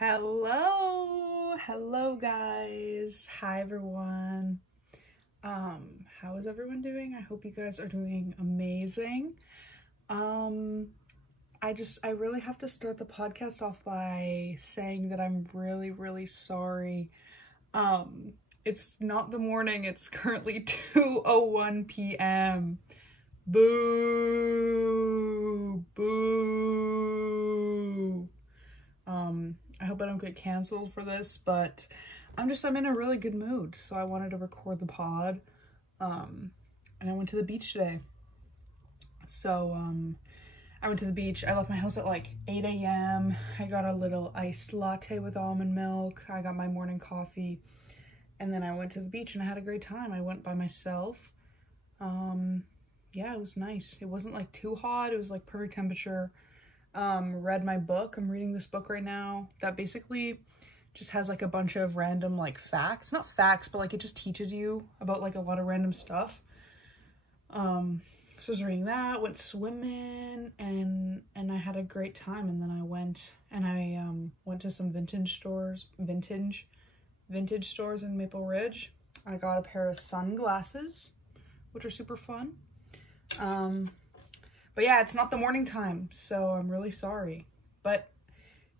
Hello guys. Hi everyone. How is everyone doing? I hope you guys are doing amazing. I really have to start the podcast off by saying that I'm really sorry. It's not the morning, it's currently 2:01 p.m. Boo! Boo! I hope I don't get canceled for this, but I'm in a really good mood, so I wanted to record the pod. And I went to the beach today. So, I went to the beach. I left my house at like 8 a.m. I got a little iced latte with almond milk. I got my morning coffee. And then I went to the beach and I had a great time. I went by myself. Yeah, it was nice. It wasn't like too hot. It was like perfect temperature. Read my book. I'm reading this book right now that basically just has like a bunch of random like facts. Not facts, but like it just teaches you about like a lot of random stuff. So I was reading that, went swimming, and I had a great time. And then I went to some vintage stores in Maple Ridge. I got a pair of sunglasses, which are super fun. But yeah, it's not the morning time, so I'm really sorry. But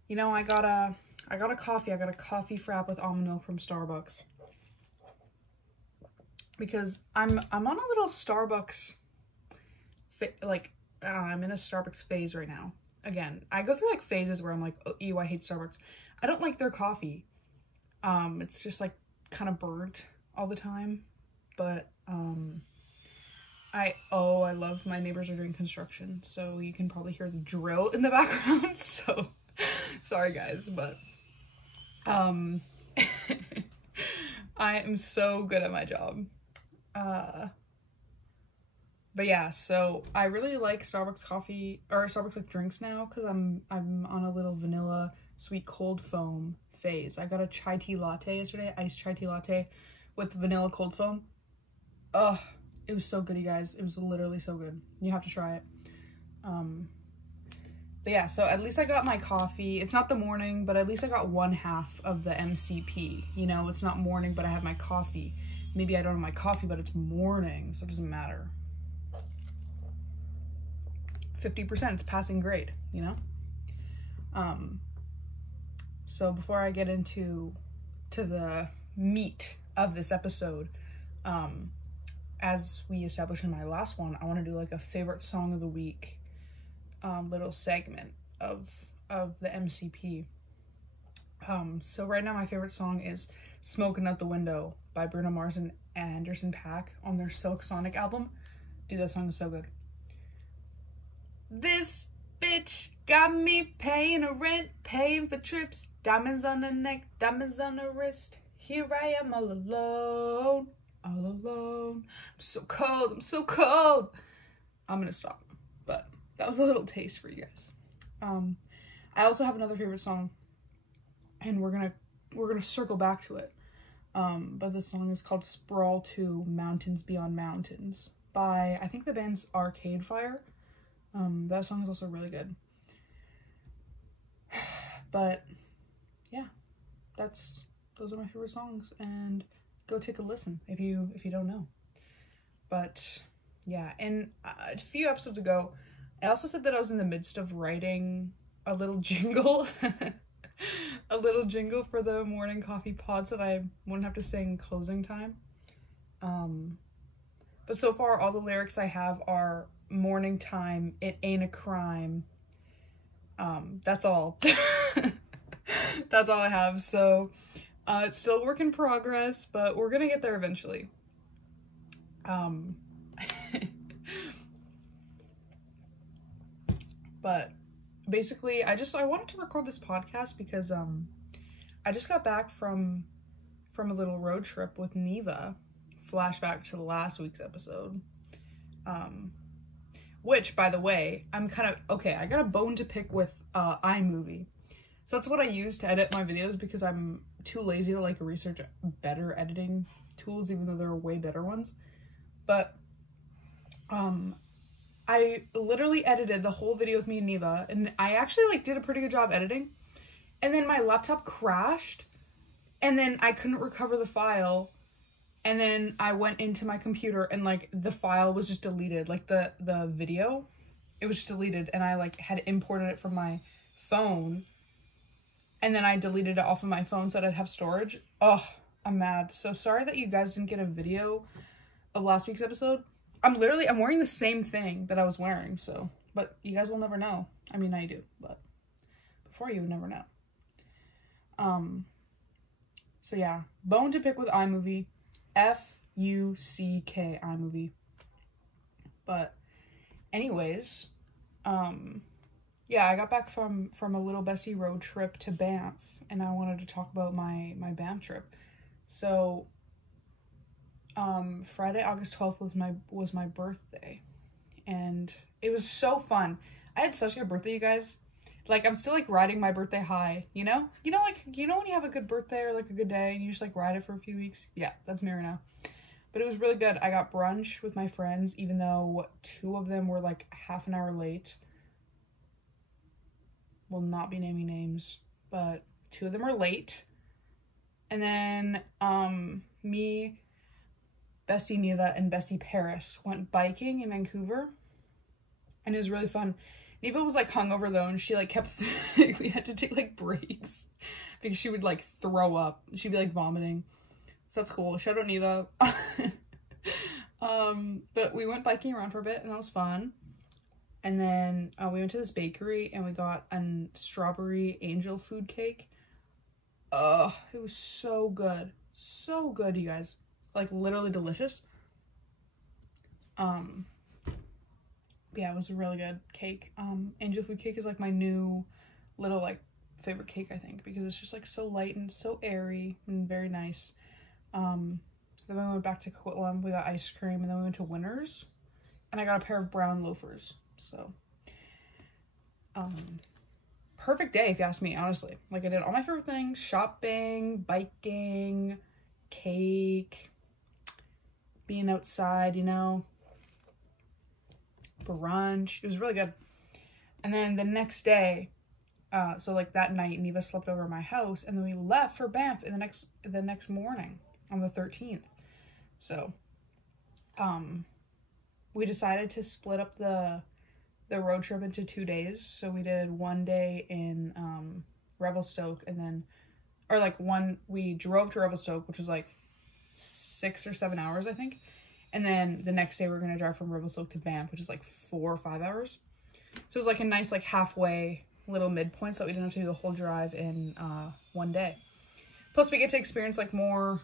you know, I got a coffee. I got a coffee frap with almond milk from Starbucks because I'm on a little Starbucks I'm in a Starbucks phase right now. Again, I go through like phases where I'm like, oh, ew, I hate Starbucks. I don't like their coffee. It's just like kind of burnt all the time. But I love, my neighbors are doing construction, so you can probably hear the drill in the background. So sorry guys, but I am so good at my job. But yeah, so I really like Starbucks coffee, or Starbucks like drinks now, because I'm on a little vanilla sweet cold foam phase. I got a chai tea latte yesterday, iced chai tea latte with vanilla cold foam. Ugh, it was so good, you guys. It was literally so good. You have to try it. But yeah, so at least I got my coffee. It's not the morning, but at least I got one half of the MCP. You know, it's not morning, but I had my coffee. Maybe I don't have my coffee, but it's morning, so it doesn't matter. 50%, it's passing grade, you know? So before I get into the meat of this episode, as we established in my last one, I want to do like a favorite song of the week, little segment of the MCP. So right now my favorite song is Smoking Out the Window by Bruno Mars and Anderson .Paak on their Silk Sonic album. Dude, that song is so good. This bitch got me paying a rent, paying for trips, diamonds on the neck, diamonds on the wrist. Here I am all alone. All alone. I'm so cold. I'm so cold. I'm gonna stop. But that was a little taste for you guys. I also have another favorite song, and we're gonna circle back to it. But the song is called Sprawl 2 Mountains Beyond Mountains by, I think the band's Arcade Fire. That song is also really good. But yeah, those are my favorite songs, and go take a listen if you don't know. But yeah, and a few episodes ago, I also said that I was in the midst of writing a little jingle, a little jingle for the morning coffee pods that I wouldn't have to sing closing time. But so far, all the lyrics I have are morning time, it ain't a crime. That's all. That's all I have. So it's still a work in progress, but we're gonna get there eventually. But basically, I wanted to record this podcast because I just got back from a little road trip with Neva. Flashback to last week's episode. Which, by the way, I'm kind of, okay, I got a bone to pick with iMovie. So that's what I use to edit my videos because I'm too lazy to like research better editing tools, even though there are way better ones. But I literally edited the whole video with me and Neva, and I actually like did a pretty good job editing. And then my laptop crashed, and then I couldn't recover the file. And then I went into my computer, and like the file was just deleted, like the video, it was just deleted, and I like had imported it from my phone, and then I deleted it off of my phone so that I'd have storage. Oh, I'm mad. So sorry that you guys didn't get a video of last week's episode. I'm wearing the same thing that I was wearing, so, but you guys will never know. I mean, I do, but before you would never know. So yeah, bone to pick with iMovie, F-U-C-K, iMovie. But anyways, yeah, I got back from a little Bessie road trip to Banff, and I wanted to talk about my Banff trip. So, Friday, August 12th was my birthday, and it was so fun. I had such a good birthday, you guys. Like, I'm still, like, riding my birthday high, you know? You know when you have a good birthday or, like, a good day, and you just, like, ride it for a few weeks? Yeah, that's me right now. But it was really good. I got brunch with my friends, even though 2 of them were, like, half an hour late. Will not be naming names, but 2 of them were late. And then, me, Bestie Neva, and Bestie Paris went biking in Vancouver, and it was really fun. Neva was like hungover though, and she like kept we had to take like breaks because she would like throw up. She'd be like vomiting. So that's cool. Shout out Neva. But we went biking around for a bit, and that was fun. And then we went to this bakery, and we got a strawberry angel food cake. It was so good. So good, you guys. Like, literally delicious. Yeah, it was a really good cake. Angel food cake is like my new little like favorite cake, I think, because it's just like so light and so airy and very nice. Then we went back to Coquitlam, we got ice cream, and then we went to Winners, and I got a pair of brown loafers. So, perfect day if you ask me, honestly. Like, I did all my favorite things: shopping, biking, cake, being outside, you know, brunch. It was really good. And then the next day, so like that night, Neva slept over at my house, and then we left for Banff in the next morning on the 13th. So, we decided to split up the road trip into 2 days. So we did 1 day in Revelstoke, and then, or like we drove to Revelstoke, which was like 6 or 7 hours, I think. And then the next day we're going to drive from Revelstoke to Banff, which is like 4 or 5 hours. So it was like a nice like halfway little midpoint, so that we didn't have to do the whole drive in 1 day. Plus we get to experience like more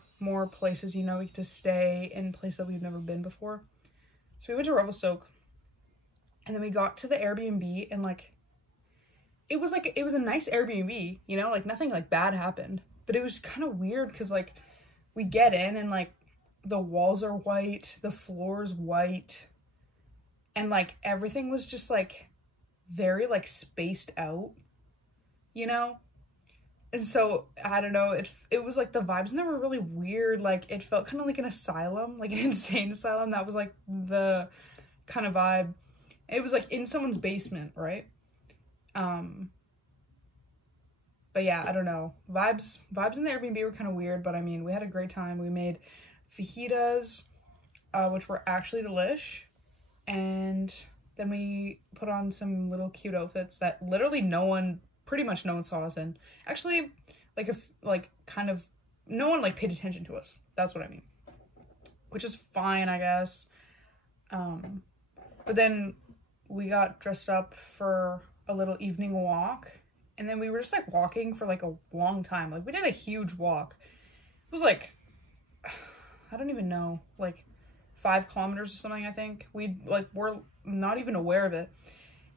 places, you know, we get to stay in places that we've never been before. So we went to Revelstoke, and then we got to the Airbnb, and like it was a nice Airbnb, you know, like nothing like bad happened, but it was kind of weird because like we get in, and like the walls are white, the floor's white, and like everything was just like very like spaced out, you know? And so I don't know, it was like the vibes in there were really weird. Like it felt kind of like an asylum, like an insane asylum. That was like the kind of vibe. It was like in someone's basement, right? But yeah, I don't know. Vibes in the Airbnb were kind of weird, but I mean, we had a great time. We made fajitas, which were actually delish, and then we put on some little cute outfits that literally pretty much no one saw us in. Actually, kind of no one like paid attention to us. That's what I mean. Which is fine, I guess. But then we got dressed up for a little evening walk, and then we were just like walking for like a long time. Like we did a huge walk. It was like, I don't even know, like 5 kilometers or something, I think. We're not even aware of it.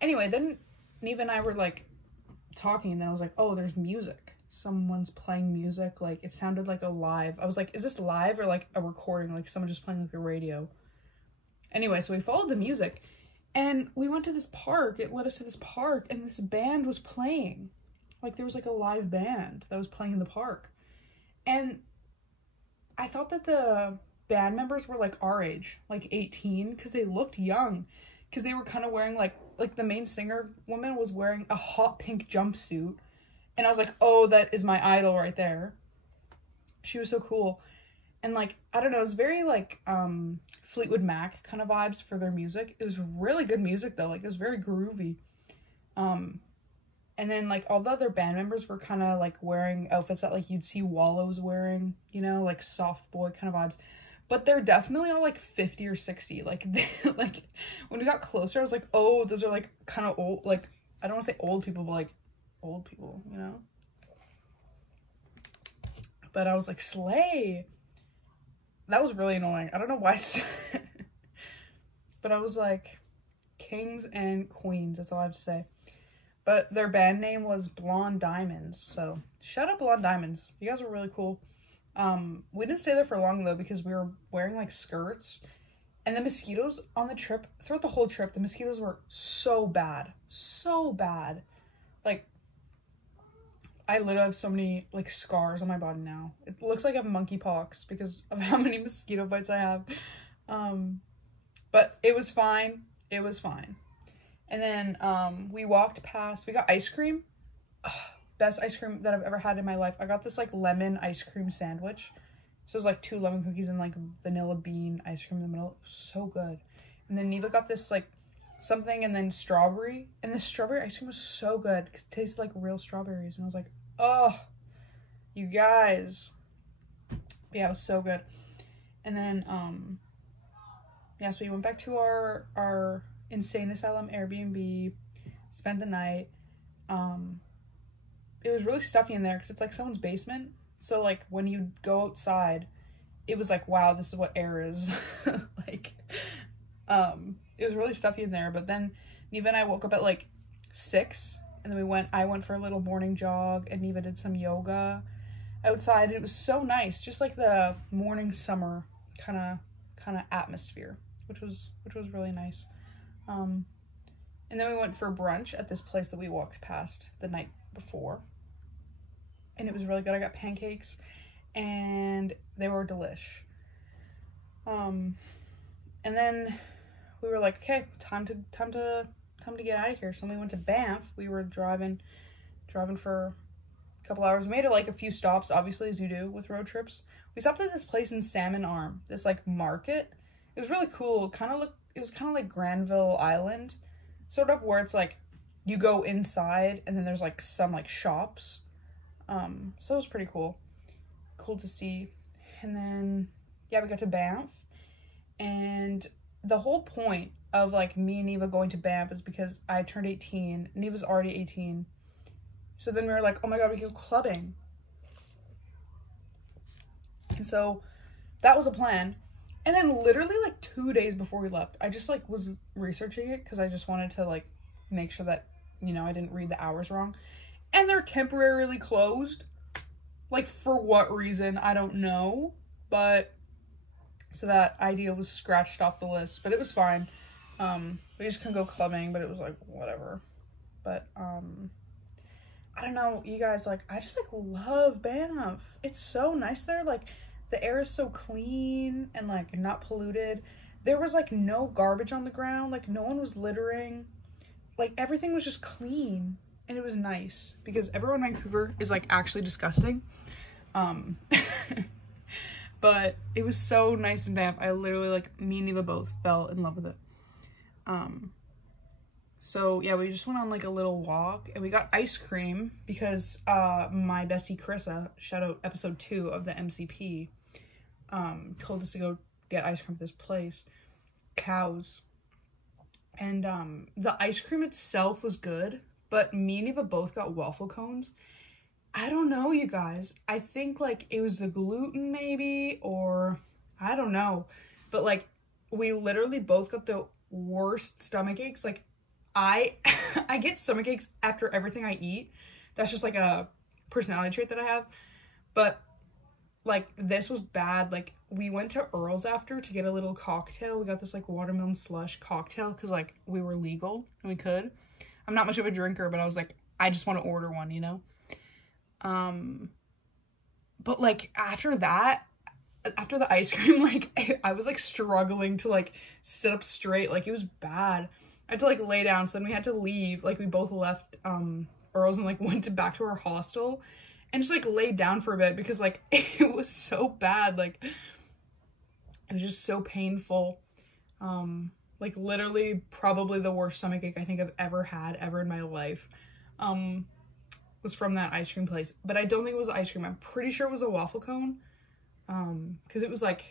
Anyway, then Neva and I were like talking, and then I was like, oh, there's music. Someone's playing music. Like it sounded like a live. I was like, is this live or like a recording? Like someone just playing like the radio. Anyway, so we followed the music, and we went to this park. It led us to this park, and this band was playing. Like there was like a live band that was playing in the park. And I thought that the band members were like our age, like 18, because they looked young, because they were kind of wearing like the main singer woman was wearing a hot pink jumpsuit, And I was like, oh, that is my idol right there. She was so cool. And like, I don't know, it was very like Fleetwood Mac kind of vibes for their music. It was really good music though, like it was very groovy. And then like all the other band members were kind of like wearing outfits that like you'd see Wallows wearing, you know, like soft boy kind of vibes. But they're definitely all like 50 or 60. Like like when we got closer, I was like, oh, those are like kind of old, like I don't want to say old people, but like old people, you know. But I was like, slay. That was really annoying. I don't know why. But I was like, kings and queens, that's all I have to say. But their band name was Blonde Diamonds. So shout out Blonde Diamonds. You guys were really cool. We didn't stay there for long though because we were wearing like skirts. And the mosquitoes on the trip, throughout the whole trip, the mosquitoes were so bad. So bad. Like, I literally have so many like scars on my body now. It looks like I have monkeypox because of how many mosquito bites I have. But it was fine. It was fine. And then we walked past, we got ice cream. Ugh, best ice cream that I've ever had in my life. I got this like lemon ice cream sandwich. So it was like 2 lemon cookies and like vanilla bean ice cream in the middle. It was so good. And then Neva got this like something and then strawberry. And the strawberry ice cream was so good because it tasted like real strawberries. And I was like, oh, you guys. But yeah, it was so good. And then, yeah, so we went back to our insane asylum Airbnb, spent the night. It was really stuffy in there because it's like someone's basement. So like when you go outside, it was like, wow, this is what air is. Like, it was really stuffy in there. But then Neva and I woke up at like 6 and then I went for a little morning jog and Neva did some yoga outside. It was so nice. Just like the morning summer kind of atmosphere, which was really nice. And then we went for brunch at this place that we walked past the night before. And it was really good. I got pancakes and they were delish. And then we were like, okay, time to get out of here. So we went to Banff. We were driving for a couple hours. We made it like a few stops, obviously, as you do with road trips. We stopped at this place in Salmon Arm, this like market. It was really cool. It was kind of like Granville Island, sort of, where it's like you go inside and then there's like some like shops. So it was pretty cool to see. And then yeah, we got to Banff, and the whole point of like me and Neva going to Banff is because I turned 18. Neva's already 18. So then we were like, oh my god, we go clubbing. And so that was a plan. And then literally like 2 days before we left, I just like was researching it because I just wanted to like make sure that, you know, I didn't read the hours wrong. And they're temporarily closed. Like, for what reason, I don't know. But, so that idea was scratched off the list. But it was fine. We just couldn't go clubbing, but it was like, whatever. But, I don't know, you guys, like, I just, like, love Banff. It's so nice there. Like, the air is so clean and, like, not polluted. There was, like, no garbage on the ground. Like, no one was littering. Like, everything was just clean. And it was nice because everyone in Vancouver is like actually disgusting. But it was so nice in Banff. I literally, like, me and Neva both fell in love with it. So yeah, we just went on like a little walk and we got ice cream because my bestie Carissa, shout out episode 2 of the MCP, told us to go get ice cream at this place, Cows. And the ice cream itself was good. But me and Neva both got waffle cones. I don't know, you guys. I think, like, it was the gluten, maybe, or I don't know. But, like, we literally both got the worst stomach aches. Like, I get stomach aches after everything I eat. That's just, like, a personality trait that I have. But, like, this was bad. Like, we went to Earl's after to get a little cocktail. We got this, like, watermelon slush cocktail because, like, we were legal and we could. I'm not much of a drinker, but I was like, I just want to order one, you know? But like after that, after the ice cream, like I was like struggling to like sit up straight. Like it was bad. I had to like lay down. So then we had to leave. Like we both left Earls and like went back to our hostel and just like laid down for a bit because like it was so bad. Like it was just so painful. Like literally probably the worst stomachache I think I've ever had ever in my life. Was from that ice cream place, but I don't think it was ice cream. I'm pretty sure it was a waffle cone. Because it was like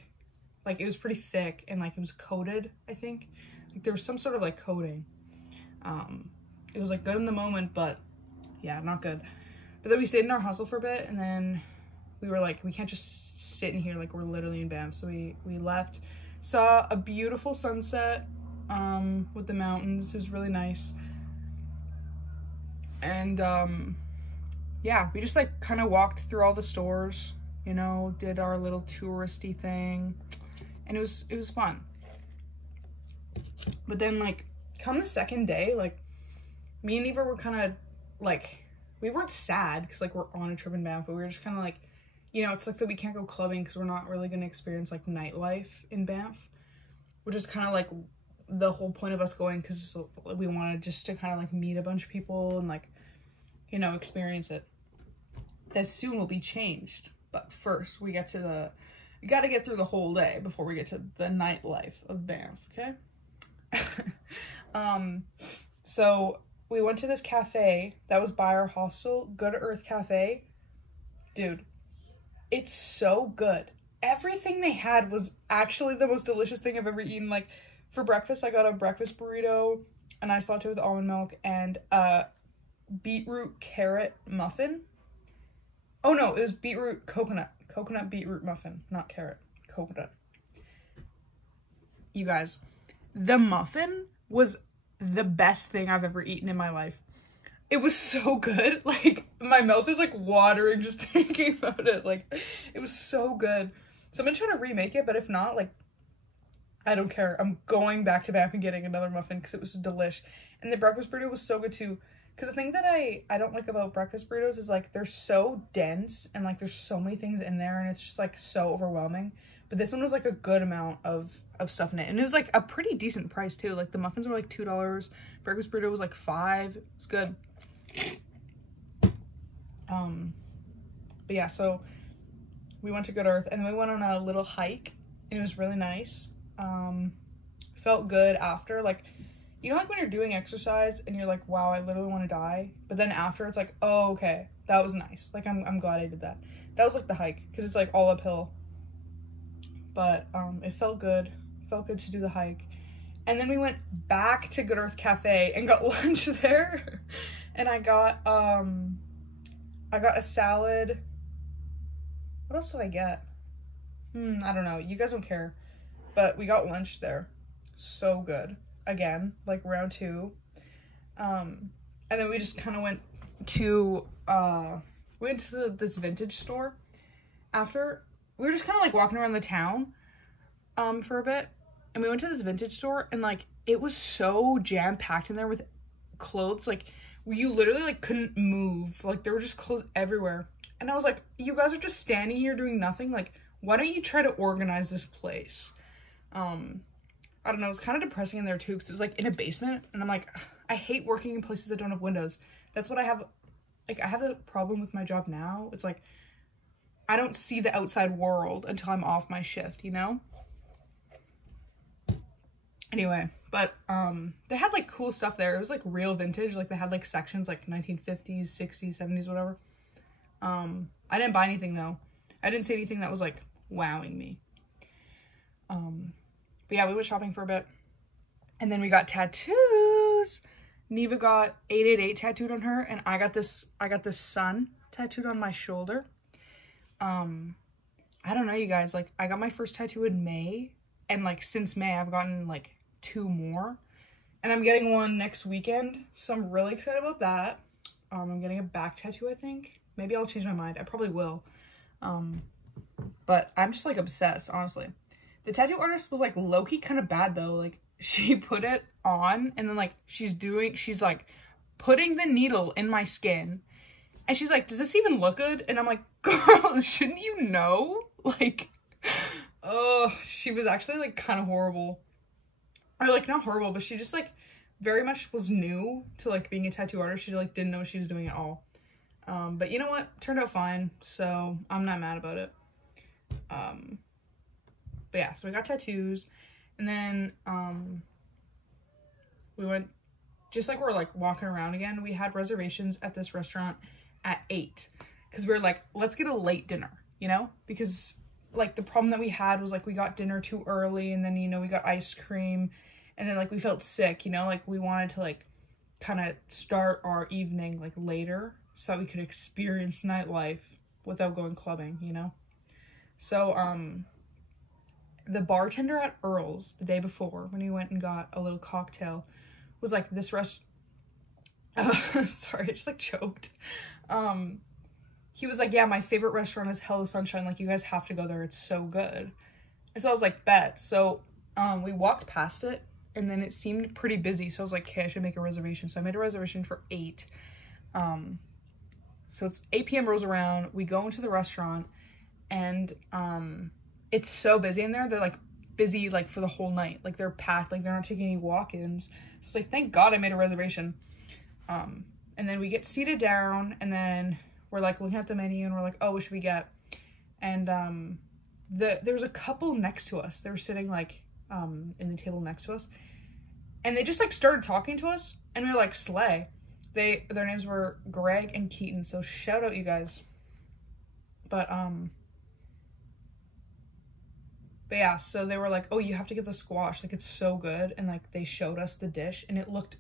it was pretty thick and like it was coated, I think. Like there was some sort of like coating. It was like good in the moment, but yeah, not good. But then we stayed in our hostel for a bit, and then we were like, we can't just sit in here, like we're literally in Banff. So we left, saw a beautiful sunset with the mountains. It was really nice. And yeah, we just like kind of walked through all the stores, you know, did our little touristy thing, and it was fun. But then like come the second day, like me and Neva were kind of like, we weren't sad because like we're on a trip in Banff, but we were just kind of like, you know, it's like that we can't go clubbing because we're not really going to experience like nightlife in Banff, which is kind of like the whole point of us going, because we wanted just to kind of like meet a bunch of people and like, you know, experience it. That soon will be changed, but first we got to get through the whole day before we get to the nightlife of Banff, okay? So we went to this cafe that was by our hostel, Good Earth Cafe. Dude, it's so good. Everything they had was actually the most delicious thing I've ever eaten. Like for breakfast, I got a breakfast burrito, an iced latte with almond milk, and a beetroot carrot muffin. Oh no, it was beetroot coconut beetroot muffin, not carrot, coconut. You guys, the muffin was the best thing I've ever eaten in my life. It was so good. Like my mouth is like watering just thinking about it. Like it was so good. So I'm gonna try to remake it, but if not, like I don't care. I'm going back to Banff and getting another muffin because it was delish. And the breakfast burrito was so good too. Because the thing that I don't like about breakfast burritos is like they're so dense and like there's so many things in there and it's just like so overwhelming. But this one was like a good amount of stuff in it. And it was like a pretty decent price too. Like the muffins were like $2. Breakfast burrito was like $5. It was good. But yeah, so we went to Good Earth and then we went on a little hike and it was really nice. Felt good after, like, you know, like when you're doing exercise and you're like, wow, I literally want to die. But then after it's like, oh, okay, that was nice. Like, I'm glad I did that. That was like the hike because it's like all uphill. But it felt good. It felt good to do the hike. And then we went back to Good Earth Cafe and got lunch there. And I got a salad. What else did I get? I don't know. You guys don't care. But we got lunch there. So good. Again, like round 2. And then we just kind of went to this vintage store after. We were just kind of like walking around the town for a bit, and we went to this vintage store and like it was so jam-packed in there with clothes. Like you literally like couldn't move. Like there were just clothes everywhere. And I was like, you guys are just standing here doing nothing. Like, why don't you try to organize this place? I don't know, it was kind of depressing in there too because it was like in a basement and I'm like, I hate working in places that don't have windows. That's what I have. Like I have a problem with my job now. It's like I don't see the outside world until I'm off my shift, you know? Anyway, but they had like cool stuff there. It was like real vintage. Like they had like sections like 1950s, 60s, 70s, whatever. I didn't buy anything though. I didn't see anything that was like wowing me. But yeah, we went shopping for a bit. And then we got tattoos. Neva got 888 tattooed on her, and I got this sun tattooed on my shoulder. I don't know, you guys, like I got my first tattoo in May, and like since May I've gotten like 2 more, and I'm getting one next weekend, so I'm really excited about that. I'm getting a back tattoo, I think. Maybe I'll change my mind. I probably will. But I'm just like obsessed, honestly. The tattoo artist was like low-key kind of bad though. Like she put it on and then like she's like putting the needle in my skin and she's like, does this even look good? And I'm like, girl, shouldn't you know? Like, oh, she was actually like kind of horrible. Or like not horrible, but she just like very much was new to like being a tattoo artist. She like didn't know what she was doing at all. But you know what? Turned out fine, so I'm not mad about it. But yeah, so we got tattoos, and then we went, just like we're like walking around again, we had reservations at this restaurant at 8 because we were like, let's get a late dinner, you know, because like the problem that we had was like we got dinner too early, and then, you know, we got ice cream, and then like we felt sick, you know, like we wanted to like kind of start our evening like later so that we could experience nightlife without going clubbing, you know. So the bartender at Earl's the day before, when we went and got a little cocktail, was like, this sorry, I just like choked. He was like, yeah, my favorite restaurant is Hello Sunshine, like you guys have to go there, it's so good. And so I was like, bet. So we walked past it, and then it seemed pretty busy, so I was like, okay, I should make a reservation. So I made a reservation for 8. So it's 8 p.m. rolls around, we go into the restaurant, and it's so busy in there. They're like busy like for the whole night, like they're packed, like they're not taking any walk-ins. So it's like, thank God I made a reservation. And then we get seated down, and then we're like looking at the menu, and we're like, oh, what should we get? And there was a couple next to us. They were sitting like in the table next to us, and they just like started talking to us, and we were like, slay. Their names were Greg and Keaton, so shout out you guys. But yeah, so they were like, oh, you have to get the squash, like it's so good. And like they showed us the dish, and it looked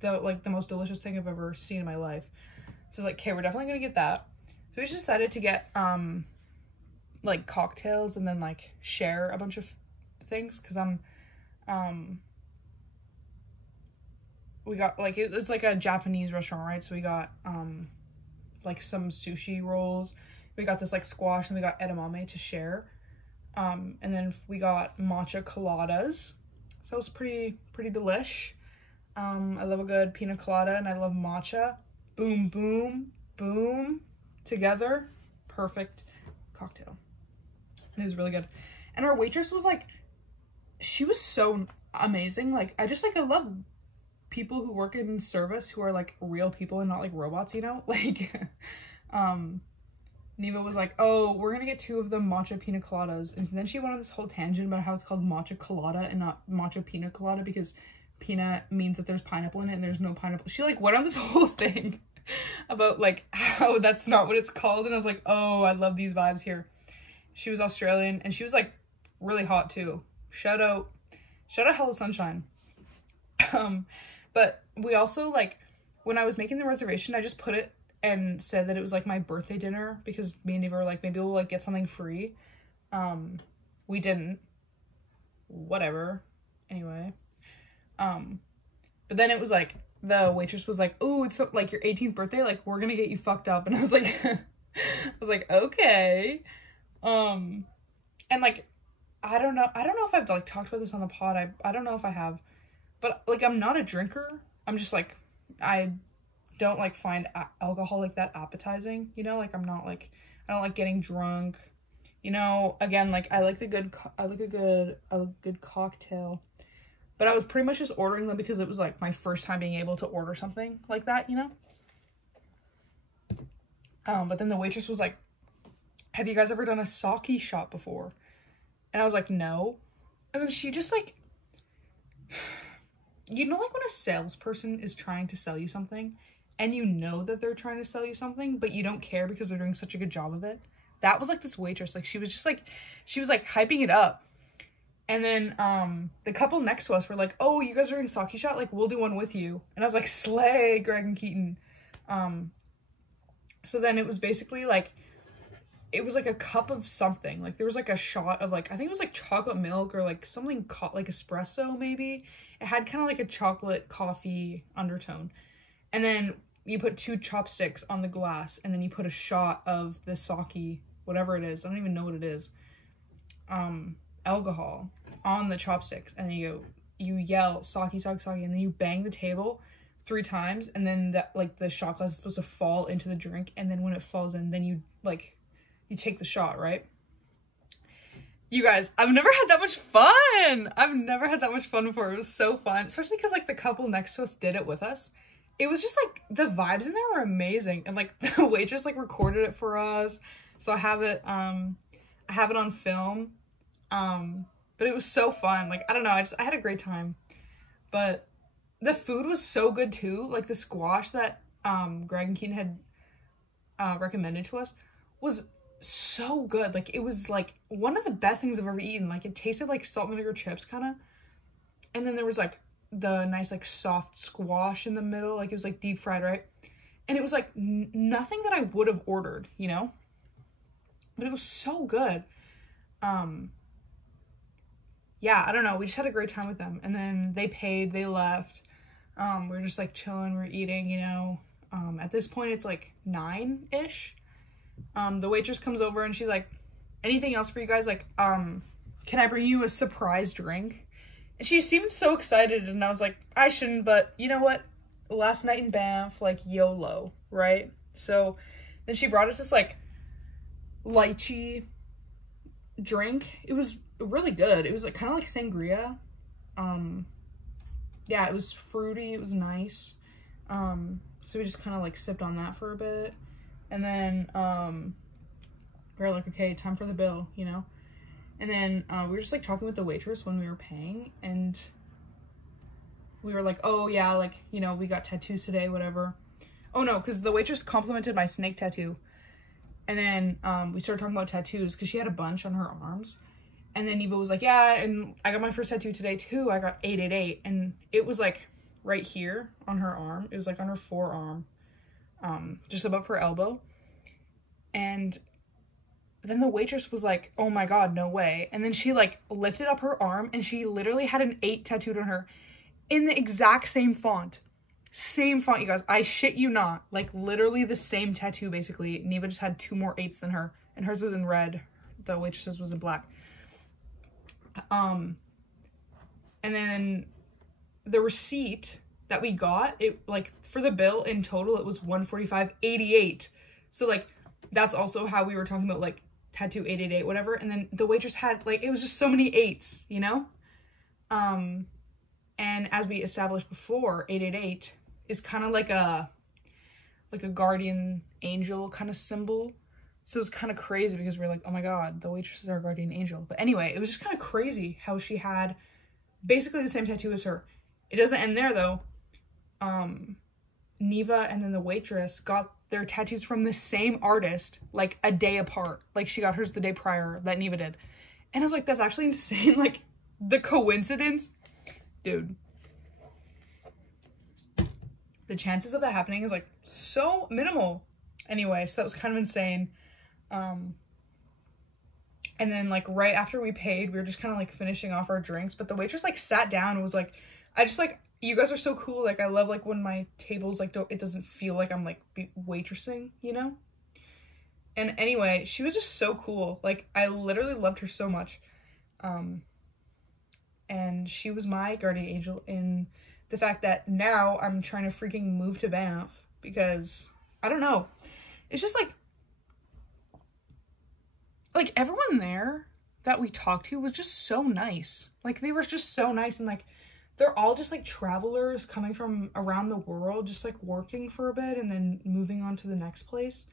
the most delicious thing I've ever seen in my life. So it's like, okay, we're definitely gonna get that. So we just decided to get like cocktails, and then like share a bunch of things, because we got like, it's like a Japanese restaurant, right? So we got like some sushi rolls, we got this like squash, and we got edamame to share. And then we got matcha coladas, so it was pretty delish. I love a good pina colada, and I love matcha. Boom, boom, boom, together, perfect cocktail. And it was really good. And our waitress was like, she was so amazing. Like, I love people who work in service who are like real people and not like robots, you know? Like, Neva was like, oh, we're gonna get 2 of the matcha pina coladas. And then she went on this whole tangent about how it's called matcha colada and not matcha pina colada, because pina means that there's pineapple in it, and there's no pineapple. She like went on this whole thing about like how that's not what it's called. And I was like, oh, I love these vibes here. She was Australian, and she was like really hot too. Shout out Hello Sunshine. But we also, like, when I was making the reservation, I just put it and said that it was like my birthday dinner, because me and Neva were like, maybe we'll like get something free. We didn't. Whatever. Anyway. But then it was like, the waitress was like, oh, it's like your 18th birthday, like we're gonna get you fucked up. And I was like, okay. And like, I don't know if I've like talked about this on the pod. I don't know if I have, but like, I'm not a drinker. I'm just like, I don't like find alcohol like that appetizing, you know? Like, I'm not like, I don't like getting drunk, you know? Again, like, I like a good cocktail, but I was pretty much just ordering them because it was like my first time being able to order something like that, you know? But then the waitress was like, have you guys ever done a sake shot before? And I was like, no. And then she just like, you know, like when a salesperson is trying to sell you something, and you know that they're trying to sell you something, but you don't care because they're doing such a good job of it? That was like this waitress. Like, she was like hyping it up. And then the couple next to us were like, oh, you guys are doing sake shot? Like, we'll do one with you. And I was like, slay, Greg and Keaton. So then it was basically like, it was like a cup of something. Like, there was like a shot of like, I think it was like chocolate milk or like something like espresso maybe. It had kind of like a chocolate coffee undertone. And then you put 2 chopsticks on the glass, and then you put a shot of the sake, whatever it is. I don't even know what it is. Alcohol on the chopsticks. And then you yell sake, sake, sake, and then you bang the table 3 times. And then that, like, the shot glass is supposed to fall into the drink. And then when it falls in, then you take the shot, right? You guys, I've never had that much fun. I've never had that much fun before. It was so fun, especially because like the couple next to us did it with us. It was just like the vibes in there were amazing, and like the waitress like recorded it for us, so I have it on film. But it was so fun. Like, I don't know, I had a great time. But the food was so good too. Like the squash that Greg and Keen had recommended to us was so good. Like, it was like one of the best things I've ever eaten. Like, it tasted like salt and vinegar chips kind of, and then there was like the nice like soft squash in the middle. Like, it was like deep fried, right? And it was like nothing that I would have ordered, you know, but it was so good. Yeah, I don't know, we just had a great time with them. And then they paid, they left. We were just like chilling, we were eating, you know. At this point it's like 9-ish. The waitress comes over and she's like, anything else for you guys? Like, can I bring you a surprise drink? And she seemed so excited, and I was like, I shouldn't, but you know what? Last night in Banff, like, YOLO, right? So then she brought us this like lychee drink. It was really good. It was like kind of like sangria. Yeah, it was fruity, it was nice. So we just kind of like sipped on that for a bit. And then we were like, okay, time for the bill, you know? And then we were just like talking with the waitress when we were paying, and we were like, oh yeah, like, you know, we got tattoos today, whatever. Oh no, because the waitress complimented my snake tattoo. And then we started talking about tattoos because she had a bunch on her arms. And then Neva was like, yeah, and I got my first tattoo today too. I got 888, and it was like right here on her arm. It was like on her forearm, just above her elbow. And then the waitress was like, oh my God, no way. And then she like lifted up her arm, and she literally had an 8 tattooed on her in the exact same font. Same font, you guys. I shit you not. Like, literally the same tattoo, basically. Neva just had 2 more 8s than her, and hers was in red. The waitress's was in black. And then the receipt that we got, it like for the bill in total, it was $145.88. So like, that's also how we were talking about like tattoo 888, whatever. And then the waitress had like, it was just so many 8s, you know? And as we established before, 888 is kind of like a guardian angel kind of symbol. So it's kind of crazy because we're like, oh my God, the waitress is our guardian angel. But anyway, it was just kind of crazy how she had basically the same tattoo as her. It doesn't end there though. Neva and then the waitress got their tattoos from the same artist like a day apart. Like, she got hers the day prior that Neva did. And I was like, that's actually insane. Like, the coincidence, dude. The chances of that happening is like so minimal. Anyway, so that was kind of insane. And then like right after we paid, we were just kind of like finishing off our drinks, but the waitress like sat down and was like, I just like, you guys are so cool. Like, I love like when my tables like it doesn't feel like I'm like waitressing, you know? And anyway, she was just so cool. Like, I literally loved her so much. And she was my guardian angel in the fact that now I'm trying to freaking move to Banff because I don't know. It's just like everyone there that we talked to was just so nice. Like, they were just so nice, and like they're all just like travelers coming from around the world, just like working for a bit and then moving on to the next place.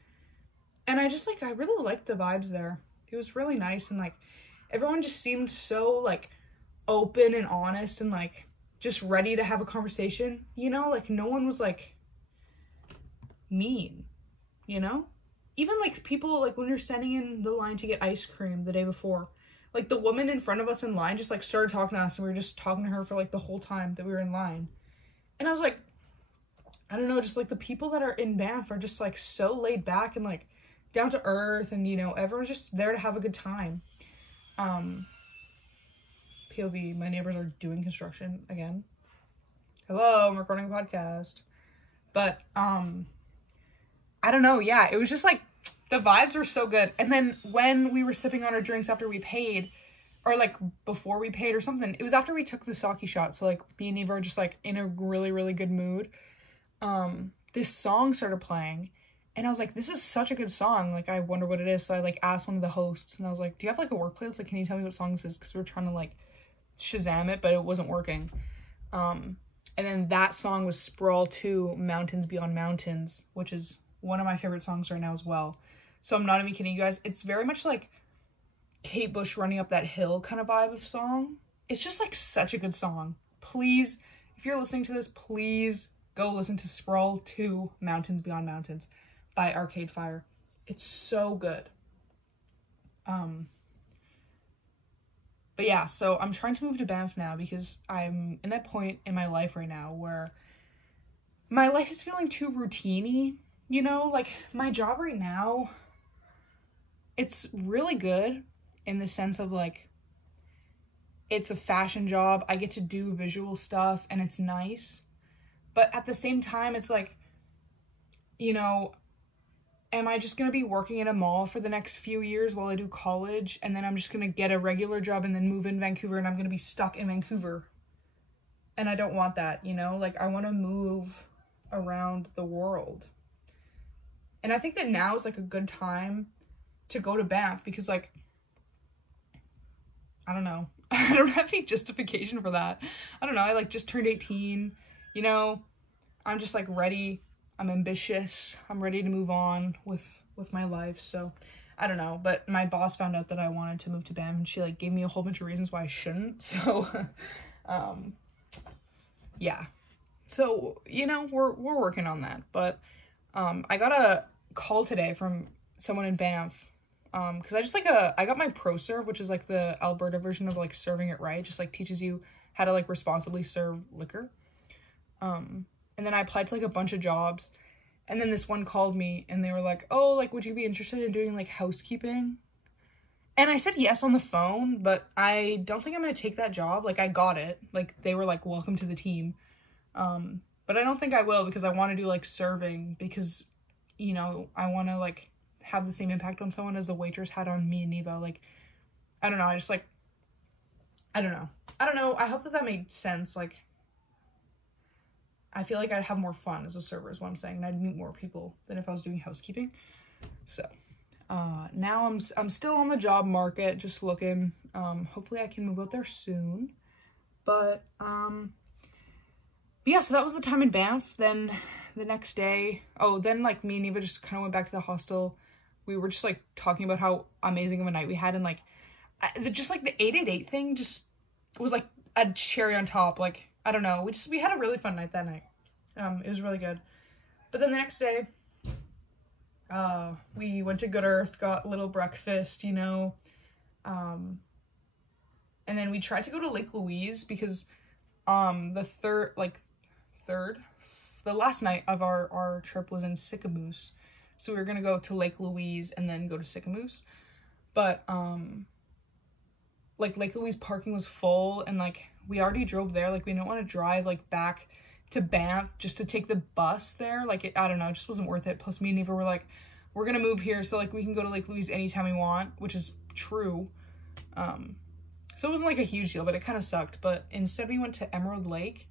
And I just like, I really liked the vibes there. It was really nice, and like everyone just seemed so like open and honest and like just ready to have a conversation, you know? Like, no one was like mean, you know? Even like people, like when you're standing in the line to get ice cream the day before, like the woman in front of us in line just like started talking to us, and we were just talking to her for like the whole time that we were in line. And I was like, I don't know, just like the people that are in Banff are just like so laid back and like down to earth, and you know, everyone's just there to have a good time. POV, my neighbors are doing construction again. Hello, I'm recording a podcast. But I don't know, yeah, it was just like the vibes were so good. And then when we were sipping on our drinks after we paid, or like before we paid or something, it was after we took the sake shot, so like me and Neva were just like in a really, really good mood. This song started playing, And I was like, this is such a good song. Like, I wonder what it is. So I like asked one of the hosts and I was like, do you have like a work playlist? Like, can you tell me what song this is? Because we were trying to like Shazam it, but it wasn't working. And then that song was Sprawl 2, Mountains Beyond Mountains, which is one of my favorite songs right now as well. So I'm not even kidding you guys. It's very much like Kate Bush running up that hill kind of vibe of song. It's just like such a good song. Please, if you're listening to this, please go listen to Sprawl 2, Mountains Beyond Mountains by Arcade Fire. It's so good. But yeah, so I'm trying to move to Banff now because I'm in that point in my life right now where my life is feeling too routine-y, you know? Like, my job right now, it's really good in the sense of, like, it's a fashion job. I get to do visual stuff, and it's nice. But at the same time, it's like, you know, am I just going to be working in a mall for the next few years while I do college, and then I'm just going to get a regular job and then move in Vancouver, and I'm going to be stuck in Vancouver? And I don't want that, you know? Like, I want to move around the world. And I think that now is, like, a good time to go to Banff because, like, I don't know. I don't have any justification for that. I don't know. I, like, just turned 18, you know? I'm just, like, ready. I'm ambitious. I'm ready to move on with my life. So I don't know, but my boss found out that I wanted to move to Banff and she like gave me a whole bunch of reasons why I shouldn't. So yeah. So, you know, we're working on that. But I got a call today from someone in Banff because I just like I got my Pro Serve, which is like the Alberta version of like serving it right. Just like teaches you how to like responsibly serve liquor. And then I applied to like a bunch of jobs, and then this one called me and they were like, oh, like, would you be interested in doing like housekeeping? And I said yes on the phone, but I don't think I'm gonna take that job. Like, I got it. Like, they were like, welcome to the team. But I don't think I will because I want to do like serving because, you know, I want to like have the same impact on someone as the waitress had on me and Neva. Like, I don't know. I just like, I don't know. I hope that made sense. Like, I feel like I'd have more fun as a server is what I'm saying, and I'd meet more people than if I was doing housekeeping. So now I'm still on the job market, just looking. Hopefully I can move out there soon. But yeah, so that was the time in Banff. Then the next day, then like me and Neva just kind of went back to the hostel. We were just like talking about how amazing of a night we had, and like just like the 888 thing just was like a cherry on top. Like, I don't know. We had a really fun night that night. It was really good. But then the next day, we went to Good Earth, got a little breakfast, you know. And then we tried to go to Lake Louise because, the last night of our trip was in Sicamous. So we were gonna go to Lake Louise and then go to Sicamous. But, like, Lake Louise parking was full, and like we already drove there. Like, we didn't want to drive like back to Banff just to take the bus there. Like, I don't know, it just wasn't worth it. Plus me and Neva were like, we're gonna move here so like we can go to Lake Louise anytime we want, which is true. So it wasn't like a huge deal, but it kind of sucked. But instead we went to Emerald Lake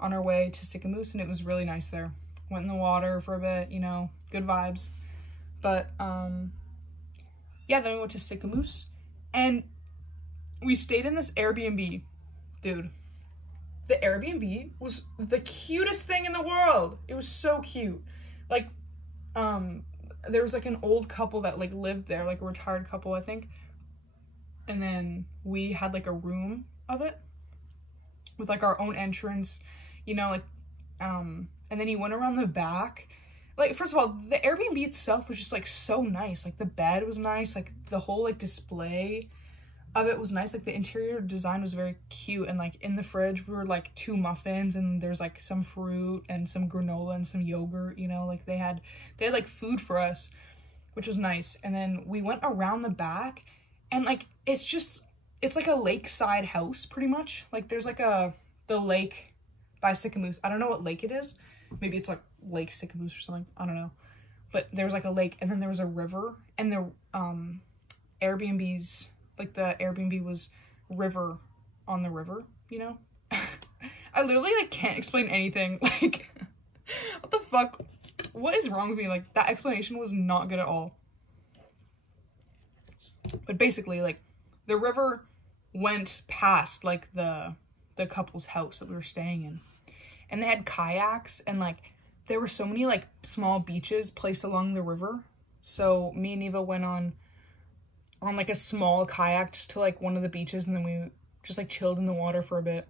on our way to Sicamous, and it was really nice there. Went in the water for a bit, you know, good vibes. But yeah, then we went to Sicamous and we stayed in this Airbnb. Dude, the Airbnb was the cutest thing in the world. It was so cute. Like, there was like an old couple that like lived there, like a retired couple, I think. And then we had like a room of it with like our own entrance, you know, like, and then you went around the back. Like, first of all, the Airbnb itself was just like so nice. Like, the bed was nice, like the whole like display of it was nice. Like, the interior design was very cute, and like in the fridge were like 2 muffins, and there's like some fruit and some granola and some yogurt, you know, like they had like food for us, which was nice. And then we went around the back, and like it's like a lakeside house pretty much. Like, there's like the lake by Sicamous. I don't know what lake it is. Maybe it's like Lake Sicamous or something. I don't know. But there was like a lake, and then there was a river, and the Airbnb's, like the Airbnb was river on the river, you know? I literally like can't explain anything. Like, what the fuck? What is wrong with me? Like, that explanation was not good at all. But basically, like, the river went past, like, the couple's house that we were staying in. And they had kayaks, and, like, there were so many, like, small beaches placed along the river. So me and Neva went on like, a small kayak just to, like, one of the beaches, and then we just, like, chilled in the water for a bit.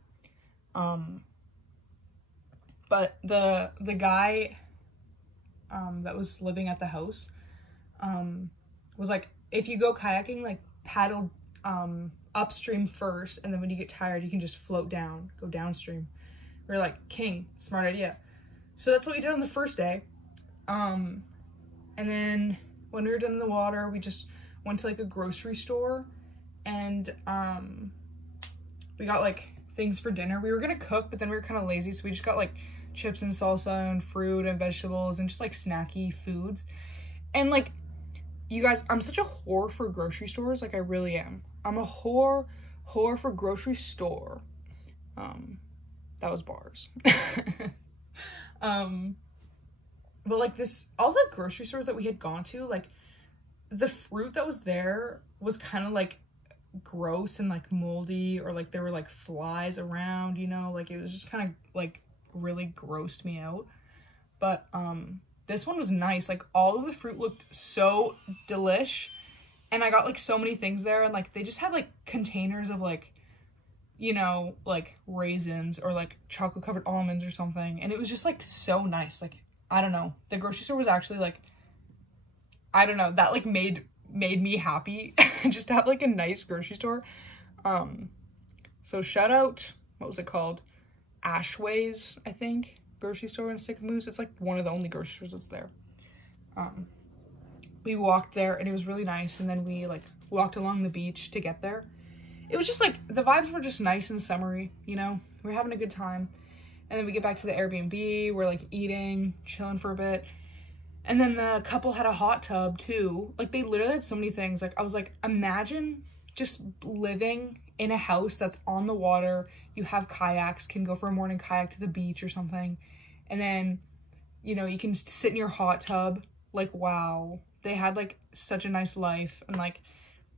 But the guy that was living at the house was like, if you go kayaking, like, paddle upstream first, and then when you get tired, you can just float down, go downstream. We were like, king, smart idea. So that's what we did on the first day. And then when we were done in the water, we just went to, like, a grocery store, and we got, like, things for dinner. We were gonna cook, but then we were kind of lazy, so we just got, like, chips and salsa and fruit and vegetables and just, like, snacky foods. And, like, you guys, I'm such a whore for grocery stores. Like, I really am. I'm a whore for grocery store. That was bars. But, like, all the grocery stores that we had gone to, like, the fruit that was there was kind of, like, gross and, like, moldy, or, like, there were, like, flies around, you know, like, it was just kind of, like, really grossed me out. But this one was nice. Like, all of the fruit looked so delish, and I got, like, so many things there, and, like, they just had, like, containers of, like, you know, like, raisins or, like, chocolate covered almonds or something, and it was just, like, so nice. Like, I don't know, the grocery store was actually, like, I don't know, that, like, made me happy just to have, like, a nice grocery store. So shout out, what was it called? Ashway's, I think, grocery store in Sycamoose. It's, like, one of the only grocery stores that's there. We walked there, and it was really nice, and then we, like, walked along the beach to get there. It was just, like, the vibes were just nice and summery, you know? We were having a good time. And then we get back to the Airbnb, we're, like, eating, chilling for a bit. And then the couple had a hot tub, too. Like, they literally had so many things. Like, I was like, imagine just living in a house that's on the water. You have kayaks, can go for a morning kayak to the beach or something. And then, you know, you can sit in your hot tub. Like, wow. They had, like, such a nice life. And, like,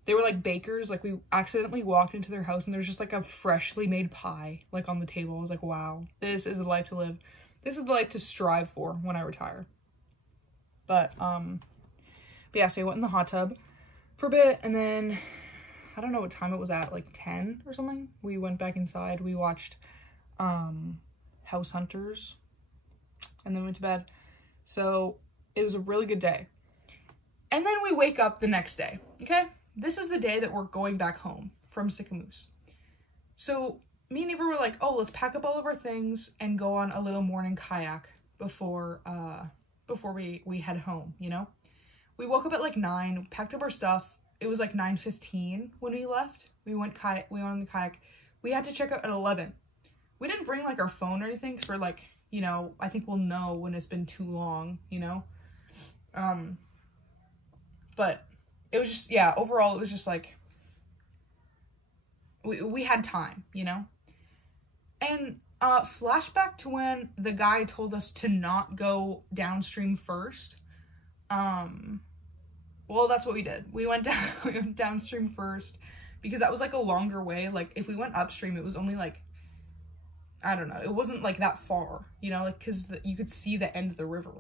they were, like, bakers. Like, we accidentally walked into their house, and there's just, like, a freshly made pie, like, on the table. I was like, wow, this is the life to live. This is the life to strive for when I retire. But yeah, so we went in the hot tub for a bit, and then, I don't know what time it was at, like 10 or something. We went back inside, we watched House Hunters, and then went to bed. So, it was a really good day. And then we wake up the next day, okay? This is the day that we're going back home from Sycamoose. So, me and Neva were like, oh, let's pack up all of our things and go on a little morning kayak before we head home, you know? We woke up at, like, 9, packed up our stuff. It was, like, 9:15 when we left. We went on the kayak. We had to check out at 11. We didn't bring, like, our phone or anything, because we're, like, you know, I think we'll know when it's been too long, you know? But it was just, yeah, overall, it was just, like, we had time, you know? And flashback to when the guy told us to not go downstream first. Well, that's what we did. We went downstream first, because that was, like, a longer way. Like, if we went upstream, it was only, like, I don't know, it wasn't, like, that far, you know, like, because you could see the end of the river.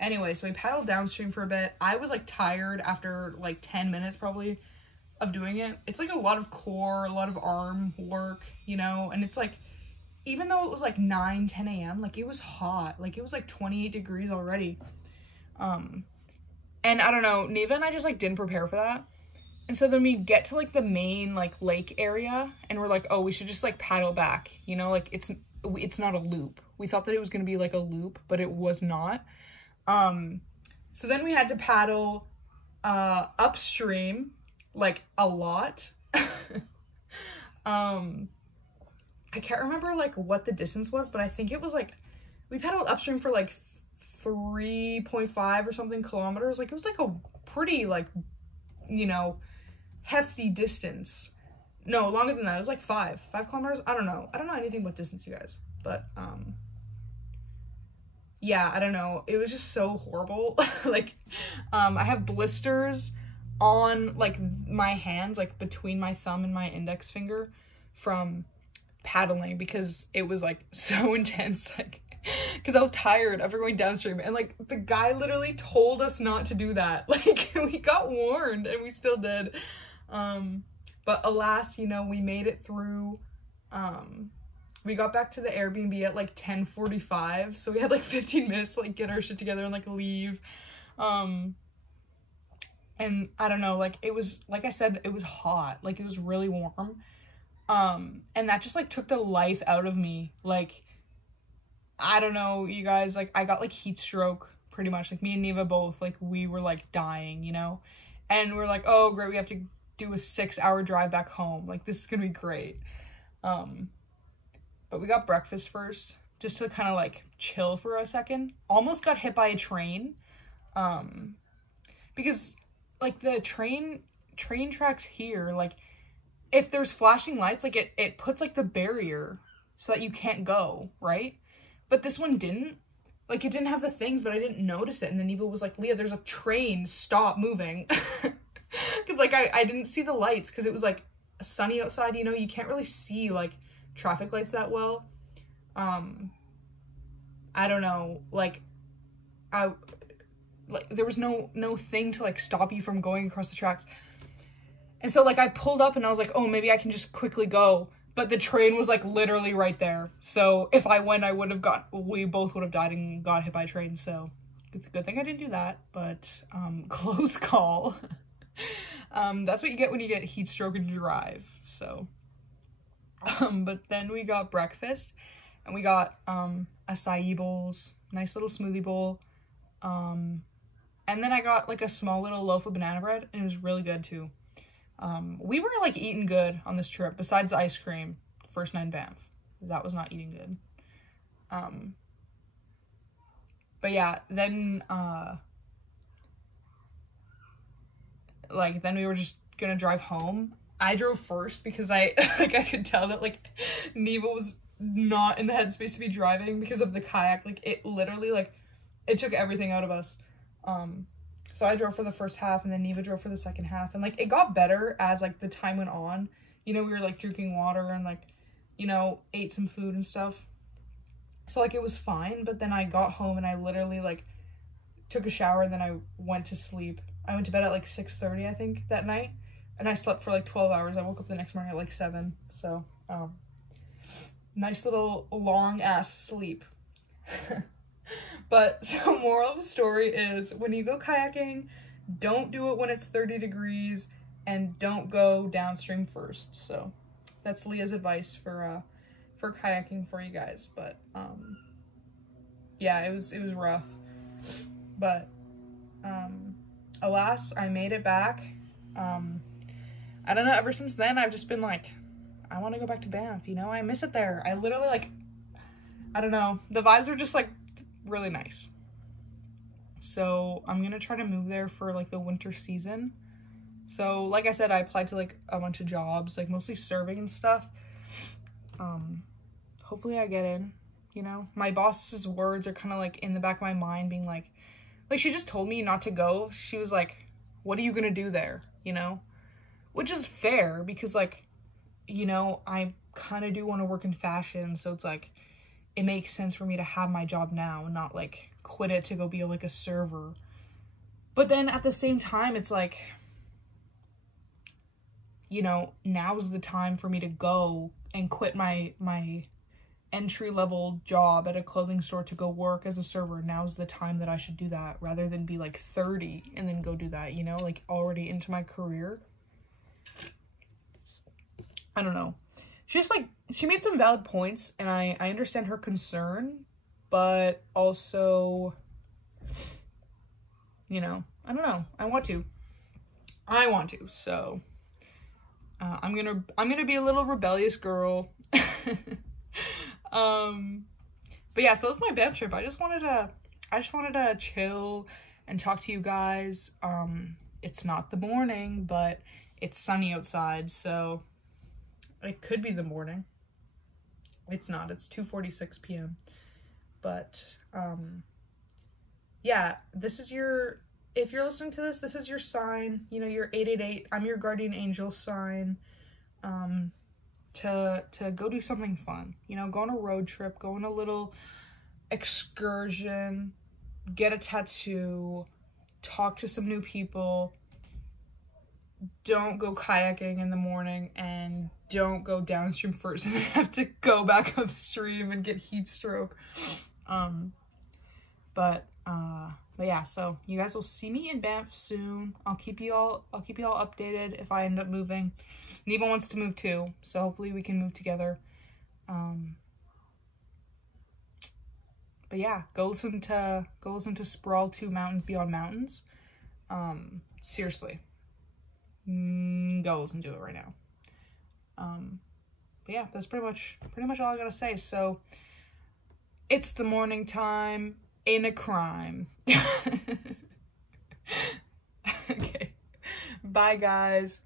Anyway, so we paddled downstream for a bit. I was, like, tired after, like, 10 minutes probably of doing it. It's, like, a lot of core, a lot of arm work, you know, and it's, like, even though it was, like, 9, 10 a.m., like, it was hot. Like, it was, like, 28 degrees already. And I don't know, Neva and I just, like, didn't prepare for that. And so then we get to, like, the main, like, lake area, and we're like, oh, we should just, like, paddle back, you know, like, it's not a loop. We thought that it was gonna be, like, a loop, but it was not. So then we had to paddle upstream, like, a lot. I can't remember, like, what the distance was, but I think it was, like, we paddled upstream for, like, 3.5 or something kilometers. Like, it was, like, a pretty, like, you know, hefty distance. No, longer than that. It was, like, 5 kilometers. I don't know anything about distance, you guys, but yeah, I don't know. It was just so horrible. Like, I have blisters on, like, my hands, like, between my thumb and my index finger from paddling because it was, like, so intense, like, because I was tired after going downstream, and, like, the guy literally told us not to do that. Like, we got warned, and we still did. But alas, you know, we made it through. We got back to the Airbnb at like 10:45, so we had like 15 minutes to like get our shit together and like leave. And I don't know, like it was, like I said, it was hot, like it was really warm. And that just like took the life out of me. Like, I don't know, you guys, like I got like heat stroke pretty much. Like me and Neva both, like we were like dying, you know? And we're like, oh great, we have to do a 6-hour drive back home. Like this is gonna be great. But we got breakfast first, just to kind of like chill for a second. Almost got hit by a train, because like the train tracks here, like if there's flashing lights, like it puts like the barrier so that you can't go, right? But this one didn't. Like it didn't have the things, but I didn't notice it. And then Neva was like, Leah, there's a train, stop moving. Cause like I didn't see the lights because it was like sunny outside, you know, you can't really see like traffic lights that well. I don't know, like there was no thing to like stop you from going across the tracks. And so like I pulled up and I was like, oh, maybe I can just quickly go, but the train was like literally right there. So if I went, we both would have died and got hit by a train. So good thing I didn't do that, but close call. That's what you get when you get heat stroke and drive. So but then we got breakfast, and we got acai bowls, nice little smoothie bowl, and then I got like a small little loaf of banana bread, and it was really good too. We were like eating good on this trip, besides the ice cream. First night in Banff, that was not eating good. But yeah, then then we were just gonna drive home. I drove first because I could tell that like Neva was not in the headspace to be driving because of the kayak. Like it literally, like it took everything out of us. So I drove for the first half, and then Neva drove for the second half, and like it got better as like the time went on. You know, we were like drinking water and like, you know, ate some food and stuff. So like it was fine, but then I got home and I literally like took a shower, and then I went to sleep. I went to bed at like 6:30, I think, that night. And I slept for like 12 hours. I woke up the next morning at like 7. So, nice little long ass sleep. But so moral of the story is, when you go kayaking, don't do it when it's 30 degrees, and don't go downstream first. So that's Leah's advice for kayaking for you guys. But yeah, it was rough. But alas, I made it back. I don't know, ever since then, I've just been like, I want to go back to Banff, you know? I miss it there. I literally, like, I don't know. The vibes are just, like, really nice. So, I'm going to try to move there for, like, the winter season. So, like I said, I applied to, like, a bunch of jobs, like, mostly serving and stuff. Hopefully I get in, you know? My boss's words are kind of, like, in the back of my mind, being like, she just told me not to go. She was like, what are you going to do there, you know? Which is fair, because, like, you know, I kind of do want to work in fashion, so it's, like, it makes sense for me to have my job now and not, like, quit it to go be, like, a server. But then, at the same time, it's, like, you know, now's the time for me to go and quit my entry-level job at a clothing store to go work as a server. Now's the time that I should do that, rather than be, like, 30 and then go do that, you know? Like, already into my career. I don't know. She made some valid points, and I understand her concern, but also, you know, I don't know. I want to, so, I'm gonna be a little rebellious girl. But yeah, so that was my Banff trip. I just wanted to chill and talk to you guys. It's not the morning, but it's sunny outside, so it could be the morning. It's not. It's 2:46 p.m. But yeah, this is your, if you're listening to this, this is your sign, you know, your 888, I'm your guardian angel sign, to go do something fun, you know, go on a road trip, go on a little excursion, get a tattoo, talk to some new people, don't go kayaking in the morning, and don't go downstream first and then have to go back upstream and get heat stroke. But yeah, so you guys will see me in Banff soon. I'll keep you all updated if I end up moving. Neva wants to move too, so hopefully we can move together. But yeah, go listen to Sprawl 2 Mountains Beyond Mountains. Seriously. Go listen to it right now. But yeah, that's pretty much all I gotta say. So it's the morning time, ain't a crime. Okay. Bye guys.